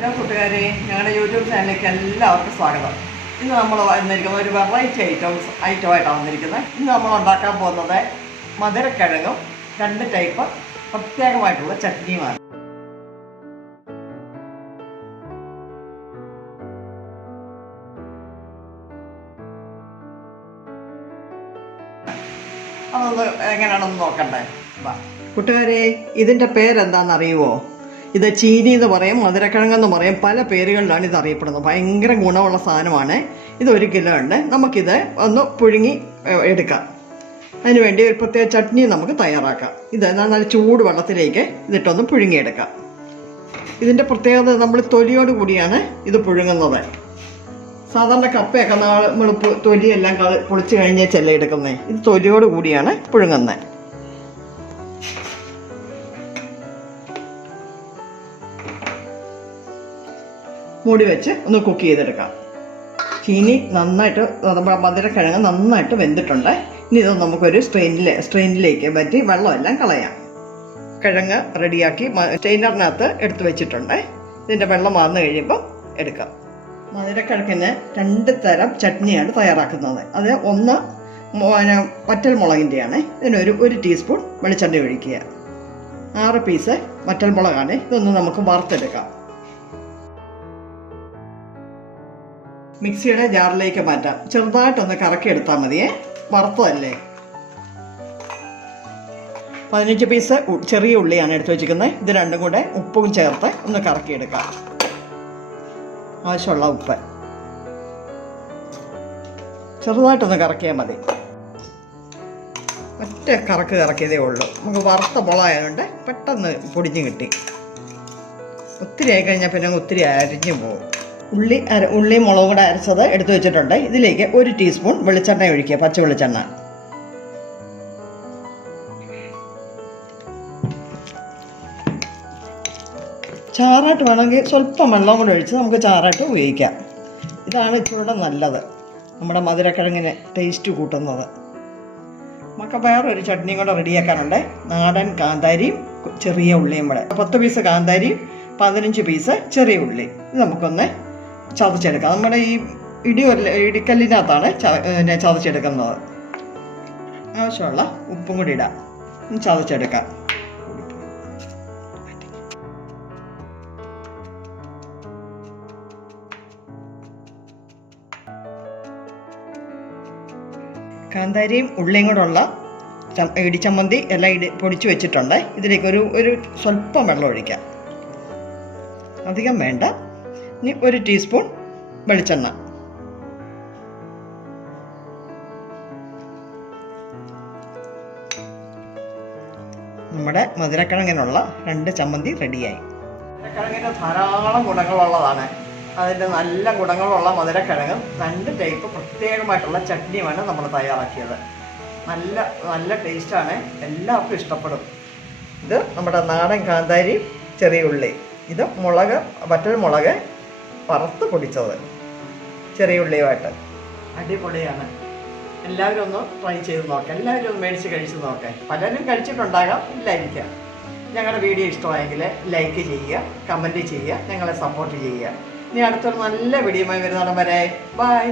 Hello കൂട്ടുകാരെ, ഞങ്ങളുടെ YouTube ചാനലിലേക്ക് എല്ലാവർക്കും സ്വാഗതം. ഇന്ന് നമ്മൾ വന്നിരിക്കുന്നത് ഒരു വെറൈറ്റി ഐറ്റമായിട്ടാണ് വന്നിരിക്കുന്നത്. ഇന്ന് നമ്മൾ ഉണ്ടാക്കാൻ പോകുന്നത് മധുരക്കിഴങ്ങും 2 ടൈപ്പ് പ്രത്യേകമായിട്ടുള്ള ചട്നിയുമാണ്. അതൊന്ന് എങ്ങനെയാണെന്ന് നോക്കണ്ടേ? കൂട്ടുകാരെ, ഇതിൻ്റെ പേരെന്താണെന്നറിയുമോ? ഇത് ചീനി എന്ന് പറയും, മധുരക്കിഴങ്ങെന്ന് പറയും, പല പേരുകളിലാണ് ഇത് അറിയപ്പെടുന്നത്. ഭയങ്കര ഗുണമുള്ള സാധനമാണ്. ഇത് 1 കിലോ ഉണ്ട്. നമുക്കിത് ഒന്ന് പുഴുങ്ങി എടുക്കാം. അതിനുവേണ്ടി ഒരു പ്രത്യേക ചട്നി നമുക്ക് തയ്യാറാക്കാം. ഇത് നല്ല ചൂട് വെള്ളത്തിലേക്ക് ഇതിട്ടൊന്ന് പുഴുങ്ങിയെടുക്കാം. ഇതിൻ്റെ പ്രത്യേകത, നമ്മൾ തൊലിയോട് കൂടിയാണ് ഇത് പുഴുങ്ങുന്നത്. സാധാരണ കപ്പയൊക്കെ നമ്മൾ തൊലിയെല്ലാം പൊളിച്ച് കഴിഞ്ഞ് എടുക്കുന്നത്. ഇത് തൊലിയോട് കൂടിയാണ് പുഴുങ്ങുന്നത്. മൂടി വെച്ച് ഒന്ന് കുക്ക് ചെയ്തെടുക്കാം. ചീനി നന്നായിട്ട്, നമ്മുടെ മധുരക്കിഴങ്ങ് നന്നായിട്ട് വെന്തിട്ടുണ്ട്. ഇനി ഇത് നമുക്കൊരു സ്ട്രെയിനിലേക്ക് പറ്റി വെള്ളമെല്ലാം കളയാം. കിഴങ്ങ് റെഡിയാക്കി സ്ട്രെയിനറിനകത്ത് എടുത്ത് വെച്ചിട്ടുണ്ട്. ഇതിൻ്റെ വെള്ളം വാർന്നു കഴിയുമ്പോൾ എടുക്കാം. മധുരക്കിഴങ്ങിന് 2 തരം ചട്നിയാണ് തയ്യാറാക്കുന്നത്. അത് ഒന്ന് വറ്റൽ മുളകിൻ്റെയാണ്. ഇതിനൊരു 1 ടീസ്പൂൺ വെളിച്ചെണ്ണ ഒഴിക്കുക. 6 പീസ് വറ്റൽ മുളകാണ്. ഇതൊന്ന് നമുക്ക് വറുത്തെടുക്കാം. മിക്സിയുടെ ജാറിലേക്ക് മാറ്റാം. ചെറുതായിട്ടൊന്ന് കറക്കിയെടുത്താൽ മതിയേ, വറുത്തതല്ലേ. 15 പീസ് ചെറിയ ഉള്ളിയാണ് എടുത്ത് വെച്ചിരിക്കുന്നത്. ഇത് രണ്ടും കൂടെ ഉപ്പും ചേർത്ത് ഒന്ന് കറക്കിയെടുക്കാം. ആവശ്യമുള്ള ഉപ്പ് ചെറുതായിട്ടൊന്ന് കറക്കിയാൽ മതി. ഒറ്റ കറക്കിയതേ ഉള്ളൂ. നമുക്ക് വറുത്ത മുളകായതുകൊണ്ട് പെട്ടെന്ന് പൊടിഞ്ഞ് കിട്ടി. ഒത്തിരി ആയി കഴിഞ്ഞാൽ പിന്നെ ഒത്തിരി അരിഞ്ഞു പോകും. ഉള്ളി മുളകും കൂടെ അരച്ചത് എടുത്തു വെച്ചിട്ടുണ്ട്. ഇതിലേക്ക് 1 ടീസ്പൂൺ വെളിച്ചെണ്ണ ഒഴിക്കുക, പച്ച വെളിച്ചെണ്ണ. ചാറായിട്ട് വേണമെങ്കിൽ സ്വല്പം വെള്ളം കൂടെ ഒഴിച്ച് നമുക്ക് ചാറായിട്ട് ഉപയോഗിക്കാം. ഇതാണ് ഇച്ചിരൂടെ നല്ലത്, നമ്മുടെ മധുരക്കിഴങ്ങിന് ടേസ്റ്റ് കൂട്ടുന്നത്. നമുക്ക് വേറൊരു ചട്നിയും കൂടെ റെഡിയാക്കാനുണ്ട്. നാടൻ കാന്താരിയും ചെറിയ ഉള്ളിയും കൂടെ. 10 പീസ് കാന്താരിയും 15 പീസ് ചെറിയ ഉള്ളി. ഇത് നമുക്കൊന്ന് ചതച്ചെടുക്കാം. നമ്മുടെ ഈ ഇടിക്കല്ലിനകത്താണ് ചതച്ചെടുക്കുന്നത്. ആവശ്യമുള്ള ഉപ്പും കൂടി ഇടാം. ചതച്ചെടുക്കാം. കാന്താരിയും ഉള്ളിയും കൂടെ ഉള്ള ഇടിച്ചമ്മന്തി എല്ലാം പൊടിച്ചു വെച്ചിട്ടുണ്ട്. ഇതിലേക്ക് ഒരു സ്വല്പം വെള്ളം ഒഴിക്കാം. അധികം വേണ്ട. ഇനി 1 ടീസ്പൂൺ വെളിച്ചെണ്ണ. നമ്മുടെ മധുരക്കിഴങ്ങിനുള്ള 2 ചമ്മന്തി റെഡിയായി. മധുരക്കിഴങ്ങിന് ധാരാളം ഗുണങ്ങളുള്ളതാണ്. അതിൻ്റെ നല്ല ഗുണങ്ങളുള്ള മധുരക്കിഴങ്ങ് 2 ടൈപ്പ് പ്രത്യേകമായിട്ടുള്ള ചട്നിയുമാണ് നമ്മൾ തയ്യാറാക്കിയത്. നല്ല ടേസ്റ്റാണ്, എല്ലാവർക്കും ഇഷ്ടപ്പെടും. ഇത് നമ്മുടെ നാടൻ കാന്താരി ചെറിയ ഉള്ളി, ഇത് വറ്റൽ മുളക് വറുത്ത് പൊടിച്ചത് ചെറിയ ഉള്ളിയുമായിട്ട് അടിപൊളിയാണ്. എല്ലാവരും ഒന്ന് ട്രൈ ചെയ്ത് നോക്കാം. എല്ലാവരും ഒന്ന് മേടിച്ച് കഴിച്ച് നോക്കാം. പലരും കഴിച്ചിട്ടുണ്ടാകാം, ഇല്ലായിരിക്കാം. ഞങ്ങളുടെ വീഡിയോ ഇഷ്ടമായെങ്കിൽ ലൈക്ക് ചെയ്യുക, കമൻറ്റ് ചെയ്യുക, ഞങ്ങളെ സപ്പോർട്ട് ചെയ്യുക. ഇനി അടുത്തൊരു നല്ല വീഡിയോയുമായി വരുന്നിടം വരെ ബൈ.